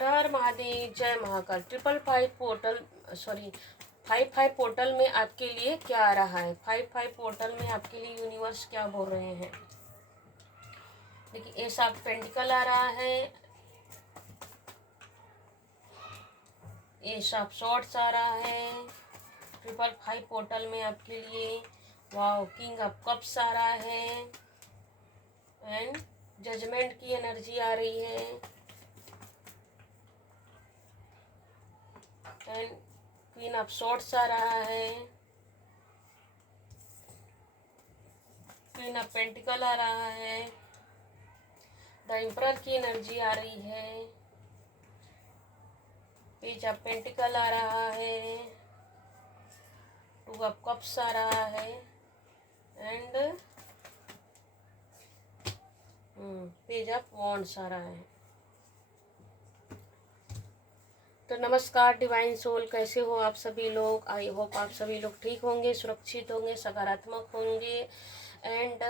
हर हर महादेव, जय Mahakal. 555 portal, sorry 55 portal में आपके लिए क्या आ रहा है? 55 पोर्टल में आपके लिए यूनिवर्स क्या बोल रहे हैं? देखिए, एस ऑफ पेंटिकल आ रहा है, एस ऑफ सॉर्ड्स आ रहा है 555 पोर्टल में आपके लिए। वाओ, किंग ऑफ कप्स आ रहा है एंड जजमेंट की एनर्जी आ रही है एंड क्वीन ऑफ सॉर्ड्स आ रहा है, क्वीन ऑफ पेंटिकल आ रहा है, द एम्परर की एनर्जी आ रही है, पेज ऑफ पेंटिकल आ रहा है, टू ऑफ कप्स आ रहा है एंड पेज ऑफ वॉन्ड्स आ रहा है। तो नमस्कार डिवाइन सोल, कैसे हो आप सभी लोग? आई होप आप सभी लोग ठीक होंगे, सुरक्षित होंगे, सकारात्मक होंगे एंड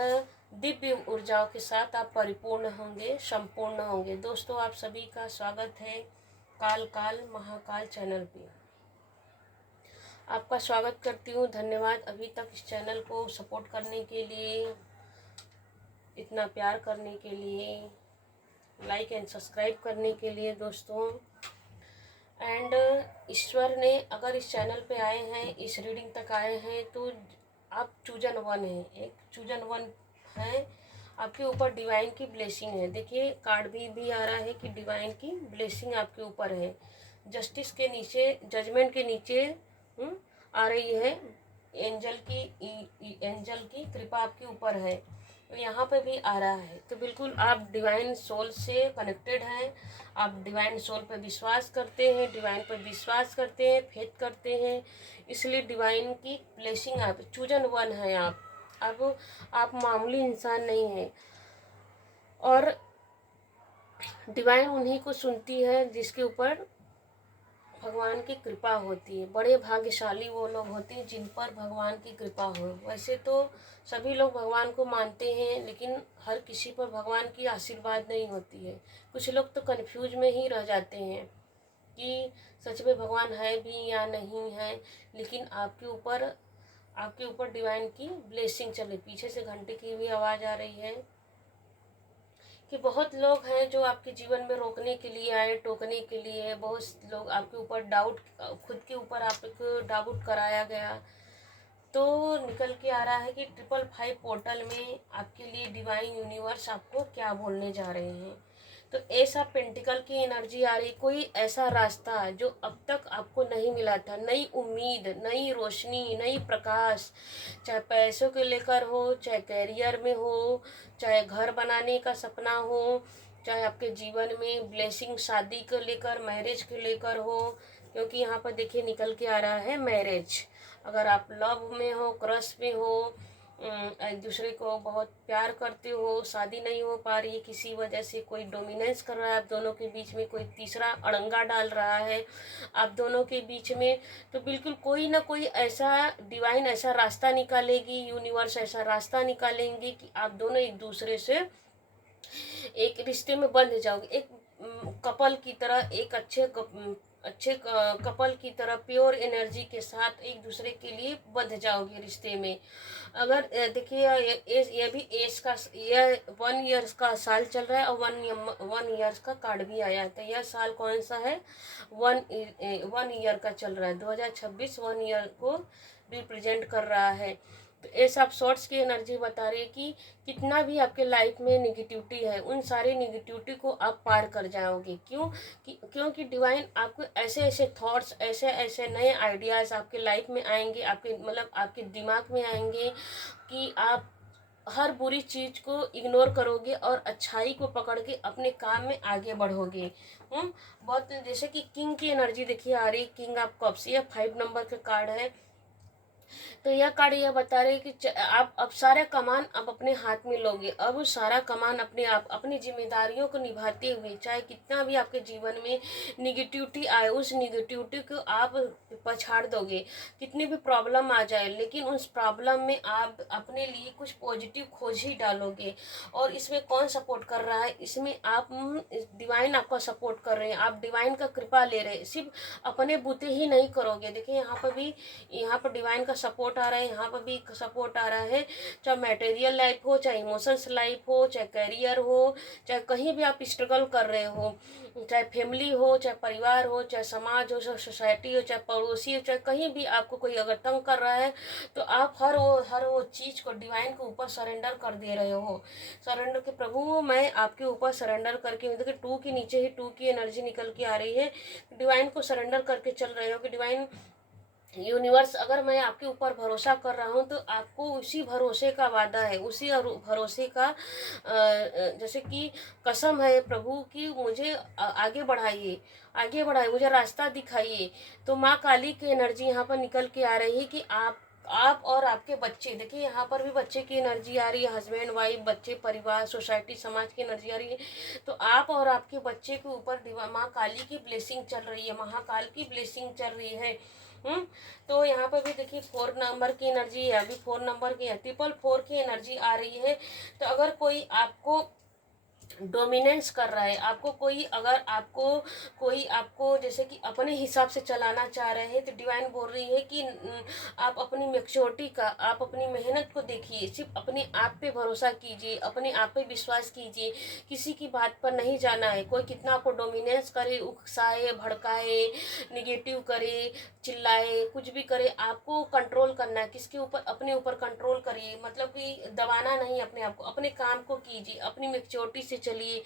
दिव्य ऊर्जाओं के साथ आप परिपूर्ण होंगे, संपूर्ण होंगे। दोस्तों, आप सभी का स्वागत है काल महाकाल चैनल पे। आपका स्वागत करती हूँ, धन्यवाद अभी तक इस चैनल को सपोर्ट करने के लिए, इतना प्यार करने के लिए, लाइक एंड सब्सक्राइब करने के लिए दोस्तों। एंड ईश्वर ने अगर इस चैनल पे आए हैं, इस रीडिंग तक आए हैं, तो आप चूजन वन हैं, एक चूजन वन है। आपके ऊपर डिवाइन की ब्लेसिंग है। देखिए, कार्ड भी आ रहा है कि डिवाइन की ब्लेसिंग आपके ऊपर है। जस्टिस के नीचे, जजमेंट के नीचे आ रही है एंजल की कृपा आपके ऊपर है, यहाँ पे भी आ रहा है। तो बिल्कुल आप डिवाइन सोल से कनेक्टेड हैं, आप डिवाइन सोल पे विश्वास करते हैं, डिवाइन पे विश्वास करते हैं, फेथ करते हैं, इसलिए डिवाइन की ब्लेसिंग आप चूजन वन है। अब आप मामूली इंसान नहीं हैं और डिवाइन उन्हीं को सुनती है जिसके ऊपर भगवान की कृपा होती है। बड़े भाग्यशाली वो लोग होते हैं जिन पर भगवान की कृपा हो। वैसे तो सभी लोग भगवान को मानते हैं, लेकिन हर किसी पर भगवान की आशीर्वाद नहीं होती है। कुछ लोग तो कन्फ्यूज में ही रह जाते हैं कि सच में भगवान है भी या नहीं है। लेकिन आपके ऊपर डिवाइन की ब्लेसिंग चले। पीछे से घंटे की भी आवाज़ आ रही है कि बहुत लोग हैं जो आपके जीवन में रोकने के लिए आए, टोकने के लिए। बहुत लोग आपके ऊपर डाउट, खुद के ऊपर आपको डाउट कराया गया। तो निकल के आ रहा है कि 555 पोर्टल में आपके लिए डिवाइन यूनिवर्स आपको क्या बोलने जा रहे हैं। तो ऐसा पेंटिकल की एनर्जी आ रही, कोई ऐसा रास्ता जो अब तक आपको नहीं मिला था, नई उम्मीद, नई रोशनी, नई प्रकाश, चाहे पैसों के लेकर हो, चाहे कैरियर में हो, चाहे घर बनाने का सपना हो, चाहे आपके जीवन में ब्लेसिंग शादी को लेकर, मैरिज को लेकर हो। क्योंकि यहाँ पर देखिए निकल के आ रहा है मैरिज। अगर आप लव में हो, क्रश में हो, एक दूसरे को बहुत प्यार करते हो, शादी नहीं हो पा रही है किसी वजह से, कोई डोमिनेंस कर रहा है आप दोनों के बीच में, कोई तीसरा अड़ंगा डाल रहा है आप दोनों के बीच में, तो बिल्कुल कोई ना कोई ऐसा डिवाइन ऐसा रास्ता निकालेगी, यूनिवर्स ऐसा रास्ता निकालेंगे कि आप दोनों एक दूसरे से एक रिश्ते में बंध जाओगे। एक कपल की तरह, एक अच्छे कपल की तरह प्योर एनर्जी के साथ एक दूसरे के लिए बंध जाओगे रिश्ते में। अगर देखिए, ये भी एज का, यह 1 ईयर का साल चल रहा है और 1 ईयर का कार्ड भी आया है। तो यह साल कौन सा है? 1 ईयर का चल रहा है। 2026 1 ईयर को रिप्रेजेंट कर रहा है। तो ये सब शॉर्ट्स की एनर्जी बता रही है कि कितना भी आपके लाइफ में निगेटिविटी है, उन सारी निगेटिविटी को आप पार कर जाओगे। क्योंकि डिवाइन आपको ऐसे ऐसे थॉट्स, ऐसे ऐसे नए आइडियाज़ आपके लाइफ में आएंगे, आपके मतलब आपके दिमाग में आएंगे कि आप हर बुरी चीज़ को इग्नोर करोगे और अच्छाई को पकड़ के अपने काम में आगे बढ़ोगे। बहुत जैसे कि किंग की एनर्जी देखिए आ रही, किंग ऑफ कप्स, ये 5 नंबर का कार्ड है। तो यह कार्ड यह बता रहे हैं कि आप अब सारा कमान अब अपने हाथ में लोगे। अब सारा कमान अपने आप अपनी जिम्मेदारियों को निभाते हुए, चाहे कितना भी आपके जीवन में निगेटिविटी आए, उस निगेटिविटी को आप पछाड़ दोगे। कितनी भी प्रॉब्लम आ जाए, लेकिन उस प्रॉब्लम में आप अपने लिए कुछ पॉजिटिव खोज ही डालोगे। और इसमें कौन सपोर्ट कर रहा है? इसमें आप डिवाइन आपका सपोर्ट कर रहे हैं, आप डिवाइन का कृपा ले रहे हैं। सिर्फ अपने बूते ही नहीं करोगे। देखिए यहाँ पर डिवाइन का सपोर्ट आ रहा है, यहाँ पर भी सपोर्ट आ रहा है। चाहे मटेरियल लाइफ हो, चाहे इमोशंस लाइफ हो, चाहे करियर हो, चाहे कहीं भी आप स्ट्रगल कर रहे हो, चाहे फैमिली हो, चाहे परिवार हो, चाहे समाज हो, चाहे सोसाइटी हो, चाहे पड़ोसी हो, चाहे कहीं भी आपको कोई अगर तंग कर रहा है, तो आप हर वो चीज़ को डिवाइन के ऊपर सरेंडर कर दे रहे हो। सरेंडर के प्रभु मैं आपके ऊपर सरेंडर करके, देखिए 2 के नीचे ही 2 की एनर्जी निकल के आ रही है। डिवाइन को सरेंडर करके चल रहे हो कि डिवाइन यूनिवर्स, अगर मैं आपके ऊपर भरोसा कर रहा हूँ तो आपको उसी भरोसे का वादा है, उसी भरोसे का जैसे कि कसम है प्रभु कि मुझे आगे बढ़ाइए, आगे बढ़ाइए, मुझे रास्ता दिखाइए। तो माँ काली की एनर्जी यहाँ पर निकल के आ रही है कि आप और आपके बच्चे, देखिए यहाँ पर भी बच्चे की एनर्जी आ रही है, हस्बैंड वाइफ, बच्चे, परिवार, सोसाइटी, समाज की एनर्जी आ रही है। तो आप और आपके बच्चे के ऊपर माँ काली की ब्लेसिंग चल रही है, महाकाल की ब्लेसिंग चल रही है। तो यहाँ पर भी देखिए 4 नंबर की एनर्जी है, अभी 4 नंबर की है, 444 की एनर्जी आ रही है। तो अगर कोई आपको डोमिनेंस कर रहा है, आपको कोई आपको जैसे कि अपने हिसाब से चलाना चाह रहे हैं, तो डिवाइन बोल रही है कि आप अपनी मैच्योरिटी का, आप अपनी मेहनत को देखिए, सिर्फ अपने आप पे भरोसा कीजिए, अपने आप पे विश्वास कीजिए, किसी की बात पर नहीं जाना है। कोई कितना आपको डोमिनेंस करे, उकसाए, भड़काए, निगेटिव करे, चिल्लाए, कुछ भी करे, आपको कंट्रोल करना है। किसके ऊपर? अपने ऊपर कंट्रोल करिए, मतलब कि दबाना नहीं अपने आप को, अपने काम को कीजिए, अपनी मैच्योरिटी से चलिए।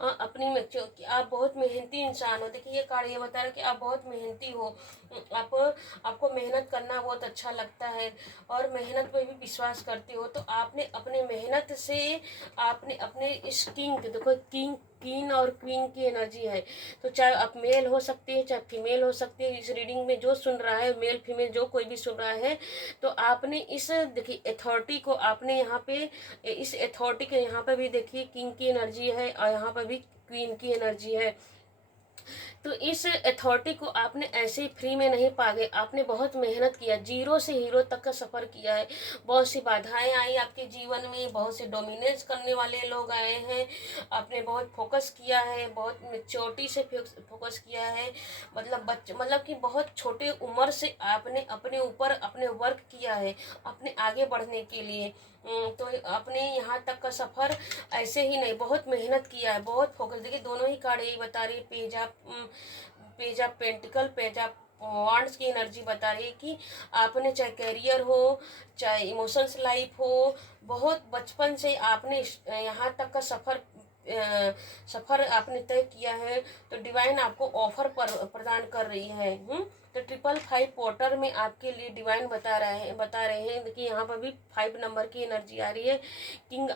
अपनी मैच्योरिटी, आप बहुत मेहनती इंसान हो। देखिए ये कार्ड ये बता रहा है कि आप बहुत मेहनती हो, आप आपको मेहनत करना बहुत अच्छा लगता है और मेहनत पे भी विश्वास करते हो। तो आपने अपने मेहनत से आपने अपने इस किंग, देखो किंग और क्वीन की एनर्जी है। तो चाहे आप मेल हो सकते हैं, चाहे फीमेल हो सकते हैं। इस रीडिंग में जो सुन रहा है, मेल फीमेल जो कोई भी सुन रहा है, तो आपने इस देखिए अथॉरिटी को आपने यहाँ पे, इस अथॉरिटी के यहाँ पे भी देखिए किंग की एनर्जी है और यहाँ पे भी क्वीन की एनर्जी है। तो इस अथॉरिटी को आपने ऐसे ही फ्री में नहीं पा गए, आपने बहुत मेहनत किया, 0 से हीरो तक का सफ़र किया है। बहुत सी बाधाएं आई आपके जीवन में, बहुत से डोमिनेंस करने वाले लोग आए हैं, आपने बहुत फोकस किया है, बहुत मेच्योरिटी से फोकस किया है। मतलब कि बहुत छोटे उम्र से आपने अपने ऊपर अपने वर्क किया है अपने आगे बढ़ने के लिए। तो अपने यहाँ तक का सफ़र ऐसे ही नहीं, बहुत मेहनत किया है, बहुत फोकस। देखिए दोनों ही कार्ड यही बता रही है, page of pentacle, page of wands की एनर्जी बता रही है कि आपने चाहे करियर हो, चाहे इमोशंस लाइफ हो, बहुत बचपन से आपने यहाँ तक का सफ़र आपने तय किया है। तो डिवाइन आपको ऑफर प्रदान कर रही है। तो 555 पोर्टर में आपके लिए डिवाइन बता रहे हैं कि यहाँ पर भी 5 नंबर की एनर्जी आ रही है, किंग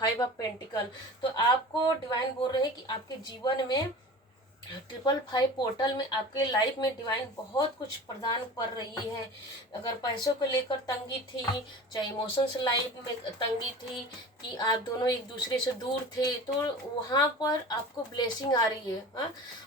5 ऑफ पेंटिकल। तो आपको डिवाइन बोल रहे हैं कि आपके जीवन में 555 पोर्टल में आपके लाइफ में डिवाइन बहुत कुछ प्रदान कर रही है। अगर पैसों को लेकर तंगी थी, चाहे इमोशंस लाइफ में तंगी थी कि आप दोनों एक दूसरे से दूर थे, तो वहाँ पर आपको ब्लेसिंग आ रही है।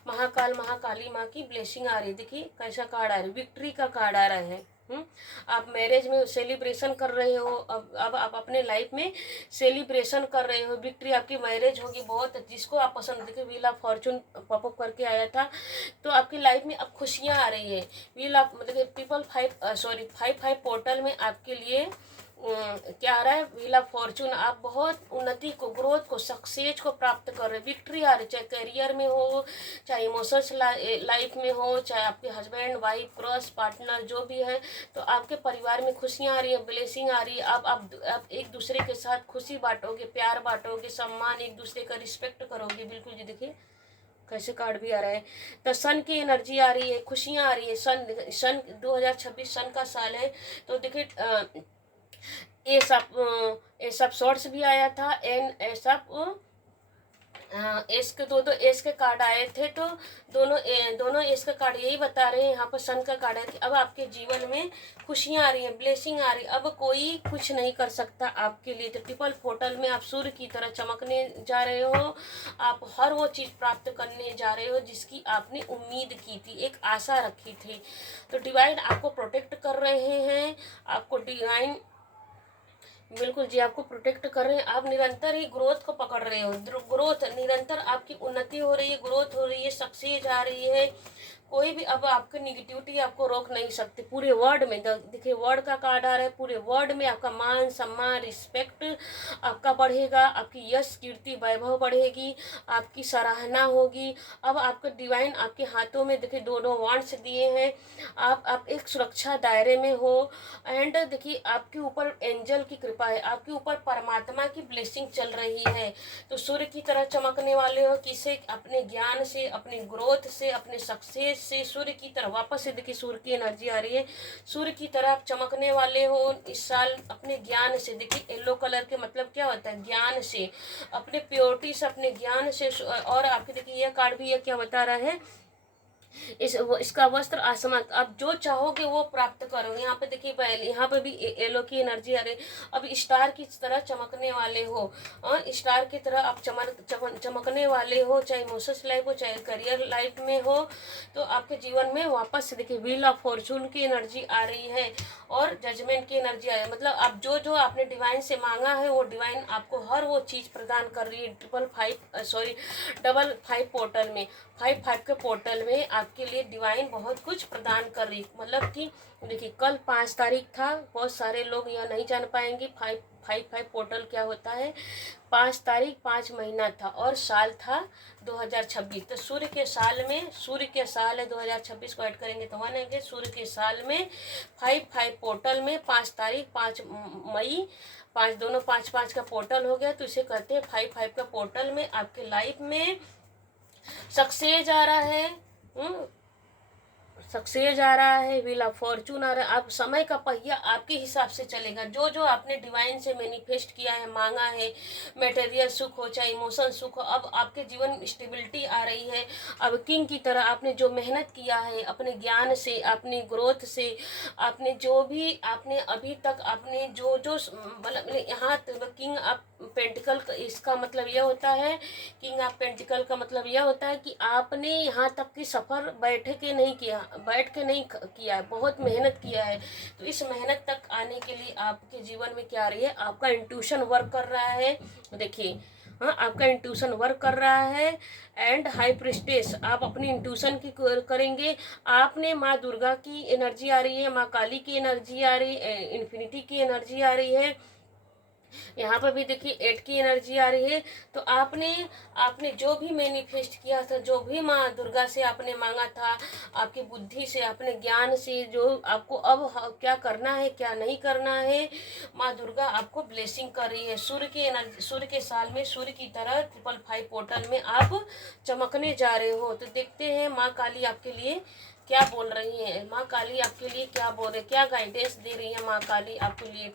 महाकाली माँ की ब्लेसिंग आ रही है। देखिए कैसा कार्ड आ रहा है, विक्ट्री का कार्ड आ रहा है। आप मैरिज में सेलिब्रेशन कर रहे हो, अब आप अपने लाइफ में सेलिब्रेशन कर रहे हो, विक्ट्री, आपकी मैरिज होगी। बहुत जिसको आप पसंद, देखिए व्हील ऑफ फॉर्चून पॉपअप करके आया था, तो आपकी लाइफ में अब खुशियाँ आ रही है। व्हील ऑफ मतलब 555 पोर्टल में आपके लिए क्या आ रहा है, व्हील ऑफ फॉर्चून। आप बहुत उन्नति को, ग्रोथ को, सक्सेस को प्राप्त कर रहे, विक्ट्री आ रही, चाहे करियर में हो, चाहे इमोशंस लाइफ में हो, चाहे आपके हस्बैंड वाइफ क्रॉस पार्टनर जो भी है। तो आपके परिवार में खुशियाँ आ रही है, ब्लेसिंग आ रही है। आप एक दूसरे के साथ खुशी बांटोगे, प्यार बांटोगे, सम्मान, एक दूसरे का रिस्पेक्ट करोगे। बिल्कुल जी, देखिए कैसे कार्ड भी आ रहा है। तो सन की एनर्जी आ रही है, खुशियाँ आ रही है। सन 2026 सन का साल है। तो देखिए ये सब शॉर्ट्स भी आया था, एंड सब एस के दो एस के कार्ड आए थे, तो दोनों एस का कार्ड यही बता रहे हैं। यहाँ पर सन का कार्ड है कि अब आपके जीवन में खुशियाँ आ रही हैं, ब्लेसिंग आ रही है, अब कोई कुछ नहीं कर सकता आपके लिए। तो ट्रिपल पोर्टल में आप सूर्य की तरह चमकने जा रहे हो, आप हर वो चीज़ प्राप्त करने जा रहे हो जिसकी आपने उम्मीद की थी, एक आशा रखी थी। तो डिवाइन आपको प्रोटेक्ट कर रहे हैं, आपको डिवाइन बिल्कुल जी आपको प्रोटेक्ट कर रहे हैं। आप निरंतर ही ग्रोथ को पकड़ रहे हो, ग्रोथ निरंतर आपकी उन्नति हो रही है, ग्रोथ हो रही है, सक्सेस आ रही है। कोई भी अब आपकी निगेटिविटी आपको रोक नहीं सकती। पूरे वर्ल्ड में देखिए वर्ल्ड का कार्ड आ रहा है, पूरे वर्ल्ड में आपका मान सम्मान रिस्पेक्ट आपका बढ़ेगा, आपकी यश कीर्ति वैभव बढ़ेगी, आपकी सराहना होगी। अब आपका डिवाइन आपके हाथों में देखिए दोनों वांड्स दिए हैं, आप एक सुरक्षा दायरे में हो। एंड देखिए आपके ऊपर एंजल की कृपा है, आपके ऊपर परमात्मा की ब्लेसिंग चल रही है। तो सूर्य की तरह चमकने वाले हो, किसे अपने ज्ञान से, अपने ग्रोथ से, अपने सक्सेस से सूर्य की तरह वापस से देखिए सूर्य की एनर्जी आ रही है, सूर्य की तरह आप चमकने वाले हो इस साल अपने ज्ञान से। देखिए येलो कलर के मतलब क्या होता है, ज्ञान से, अपने प्योरिटी से, अपने ज्ञान से। और आपके देखिए यह कार्ड भी ये क्या बता रहा है, इसका वस्त्र आसमान, आप जो चाहोगे वो प्राप्त करोगे। यहाँ पे देखिए यहाँ पे भी येलो की एनर्जी आ रही है। अब स्टार की तरह चमकने वाले हो, स्टार की तरह आप चमकने वाले हो, चाहे इमोशनल लाइफ हो चाहे करियर लाइफ में हो। तो आपके जीवन में वापस से देखिए व्हील ऑफ फॉर्चून की एनर्जी आ रही है और जजमेंट की एनर्जी आ रही है। मतलब आप जो आपने डिवाइन से मांगा है वो डिवाइन आपको हर वो चीज़ प्रदान कर रही है। डबल फाइव पोर्टल में, 5-5 के पोर्टल में आपके लिए डिवाइन बहुत कुछ प्रदान कर रही। मतलब कि देखिए कल 5 तारीख था, बहुत सारे लोग यह नहीं जान पाएंगे 5-5 पोर्टल क्या होता है। 5 तारीख 5 महीना था और साल था 2026। तो सूर्य के साल है 2026 को ऐड करेंगे तो बनेंगे सूर्य के साल में 5-5 पोर्टल में 5 तारीख 5 मई 5 दोनों 5-5 का पोर्टल हो गया। तो इसे कहते हैं 5-5 का पोर्टल में आपके लाइफ में सक्सेस आ रहा है, सक्सेस आ रहा है, व्हील ऑफ फॉर्चून आ रहा है। आप समय का पहिया आपके हिसाब से चलेगा। जो आपने डिवाइन से मैनिफेस्ट किया है, मांगा है, मटेरियल सुख हो चाहे इमोशन सुख हो, अब आपके जीवन में स्टेबिलिटी आ रही है। अब किंग की तरह आपने जो मेहनत किया है अपने ज्ञान से, अपनी ग्रोथ से, आपने जो भी आपने अभी तक आपने जो मतलब यहाँ किंग ऑफ पेंटिकल इसका मतलब यह होता है, किंग ऑफ पेंटिकल का मतलब यह होता है कि आपने यहाँ तक की सफ़र बैठ के नहीं किया है, बहुत मेहनत किया है। तो इस मेहनत तक आने के लिए आपके जीवन में क्या आ रही है, आपका इंट्यूशन वर्क कर रहा है। देखिए हाँ आपका इंट्यूशन वर्क कर रहा है। एंड हाई प्रिस्टेस आप अपनी इंट्यूशन की करेंगे। आपने माँ दुर्गा की एनर्जी आ रही है, माँ काली की एनर्जी आ रही है, इन्फिनिटी की एनर्जी आ रही है। यहाँ पर भी देखिए 8 की एनर्जी आ रही है। तो आपने जो भी मैनिफेस्ट किया था, जो भी माँ दुर्गा से आपने मांगा था, आपकी बुद्धि से, अपने ज्ञान से, जो आपको अब क्या करना है क्या नहीं करना है, माँ दुर्गा आपको ब्लेसिंग कर रही है। सूर्य के साल में सूर्य की तरह 555 पोर्टल में आप चमकने जा रहे हो। तो देखते हैं माँ काली आपके लिए क्या बोल रही है, माँ काली आपके लिए क्या बोल रही है, क्या गाइडेंस दे रही है माँ काली आपके लिए।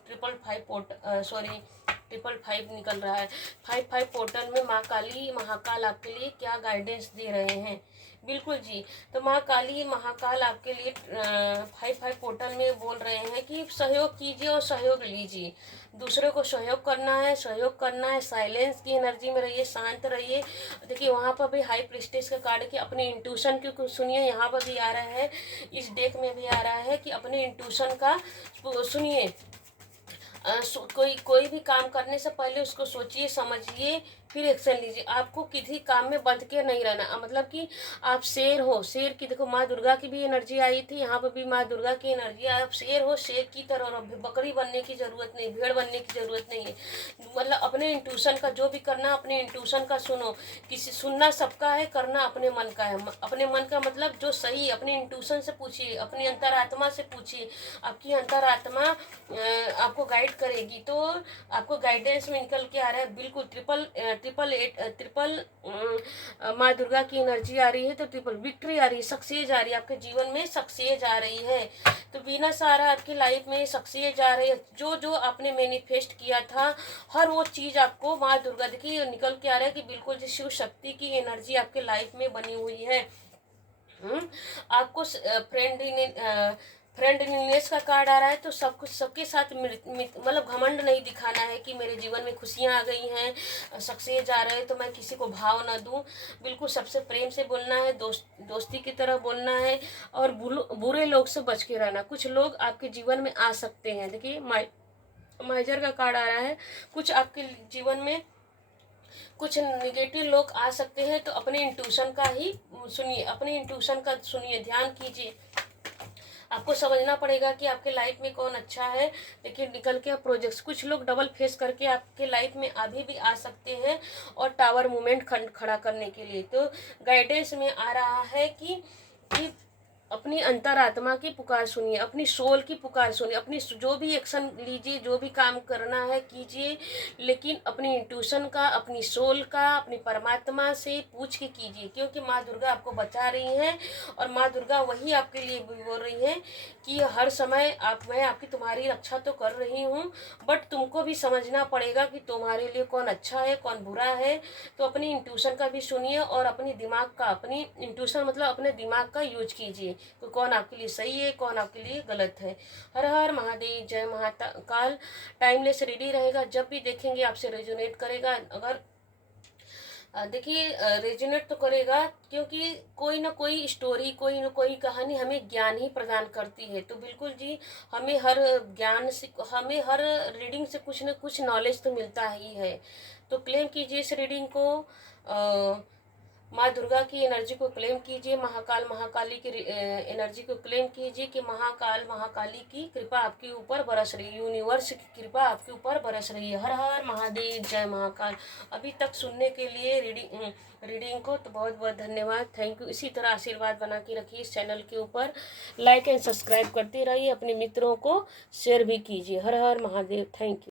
555 निकल रहा है। 5-5 पोर्टल में माँ काली महाकाल आपके लिए क्या गाइडेंस दे रहे हैं। बिल्कुल जी, तो माँ काली महाकाल आपके लिए 5-5 पोर्टल में बोल रहे हैं कि सहयोग कीजिए और सहयोग लीजिए। दूसरे को सहयोग करना है, साइलेंस की एनर्जी में रहिए, शांत रहिए। देखिए वहाँ पर भी हाई प्रिस्टेस का कार्ड कि अपने इंट्यूशन को सुनिए। यहाँ पर भी आ रहा है, इस डेक में भी आ रहा है कि अपने इंट्यूशन का सुनिए। कोई भी काम करने से पहले उसको सोचिए समझिए फिर एक्शन लीजिए। आपको किसी काम में बंध के नहीं रहना। मतलब कि आप शेर हो, शेर की देखो माँ दुर्गा की भी एनर्जी आई थी, यहाँ पर भी माँ दुर्गा की एनर्जी। आप शेर हो, शेर की तरह, और बकरी बनने की जरूरत नहीं, भेड़ बनने की जरूरत नहीं है। मतलब अपने इंट्यूशन का जो भी करना, अपने इंट्यूशन का सुनो। किसी सुनना सबका है, करना अपने मन का है। अपने मन का मतलब जो सही, अपने इंट्यूशन से पूछिए, अपनी अंतरात्मा से पूछिए। आपकी अंतरात्मा आपको गाइड करेगी। तो आपको गाइडेंस में निकल के आ रहा है बिल्कुल ट्रिपल माँ दुर्गा की एनर्जी आ रही है, तो ट्रिपल विक्ट्री आ रही है, सक्सेस आ रही है, आपके जीवन में सक्सेस आ रही है। तो बिना सारा आपकी लाइफ में सक्सेस आ रही है। जो जो आपने मैनिफेस्ट किया था हर वो चीज़ आपको माँ दुर्गा देखिए निकल के आ रहा है कि बिल्कुल जो शिव शक्ति की एनर्जी आपके लाइफ में बनी हुई है। आपको फ्रेंडलीनेस का कार्ड आ रहा है, तो सब कुछ सबके साथ मतलब घमंड नहीं दिखाना है कि मेरे जीवन में खुशियाँ आ गई हैं, सक्सेस आ रहे हैं तो मैं किसी को भाव ना दूं। बिल्कुल सबसे प्रेम से बोलना है, दोस्ती की तरह बोलना है, और बुरे लोग से बच के रहना। कुछ लोग आपके जीवन में आ सकते हैं, देखिए माइजर का कार्ड आ रहा है, कुछ आपके जीवन में कुछ निगेटिव लोग आ सकते हैं, तो अपने इंट्यूशन का ही सुनिए, अपने इंट्यूशन का सुनिए, ध्यान कीजिए। आपको समझना पड़ेगा कि आपके लाइफ में कौन अच्छा है। लेकिन निकल के प्रोजेक्ट्स कुछ लोग डबल फेस करके आपके लाइफ में अभी भी आ सकते हैं, और टावर मूवमेंट खड़ा करने के लिए। तो गाइडेंस में आ रहा है कि अपनी अंतरात्मा की पुकार सुनिए, अपनी सोल की पुकार सुनिए, अपनी जो भी एक्शन लीजिए, जो भी काम करना है कीजिए, लेकिन अपनी इंट्यूशन का, अपनी सोल का, अपनी परमात्मा से पूछ के कीजिए, क्योंकि माँ दुर्गा आपको बचा रही हैं। और माँ दुर्गा वही आपके लिए बोल रही है कि हर समय मैं आपकी तुम्हारी रक्षा तो कर रही हूँ, बट तुमको भी समझना पड़ेगा कि तुम्हारे लिए कौन अच्छा है कौन बुरा है। तो अपनी इंट्यूशन का भी सुनिए, और अपनी दिमाग का, अपनी इंट्यूशन मतलब अपने दिमाग का यूज कीजिए कि कौन आपके लिए सही है कौन आपके लिए गलत है। हर हर महादेव, जय महाकाल। टाइमलेस रेडी रहेगा, जब भी देखेंगे आपसे रेजोनेट करेगा। अगर देखिए रेजोनेट तो करेगा, क्योंकि कोई ना कोई स्टोरी, कोई ना कोई कहानी हमें ज्ञान ही प्रदान करती है। तो बिल्कुल जी, हमें हर ज्ञान से, हमें हर रीडिंग से कुछ न कुछ नॉलेज तो मिलता ही है। तो क्लेम कीजिए इस रीडिंग को, माँ दुर्गा की एनर्जी को क्लेम कीजिए, महाकाल महाकाली की एनर्जी को क्लेम कीजिए कि महाकाल महाकाली की कृपा आपके ऊपर बरस रही है, यूनिवर्स की कृपा आपके ऊपर बरस रही है। हर हर महादेव, जय महाकाल। अभी तक सुनने के लिए रीडिंग को तो बहुत बहुत धन्यवाद, थैंक यू। इसी तरह आशीर्वाद बना के रखिए इस चैनल के ऊपर, लाइक एंड सब्सक्राइब करते रहिए, अपने मित्रों को शेयर भी कीजिए। हर हर महादेव, थैंक यू।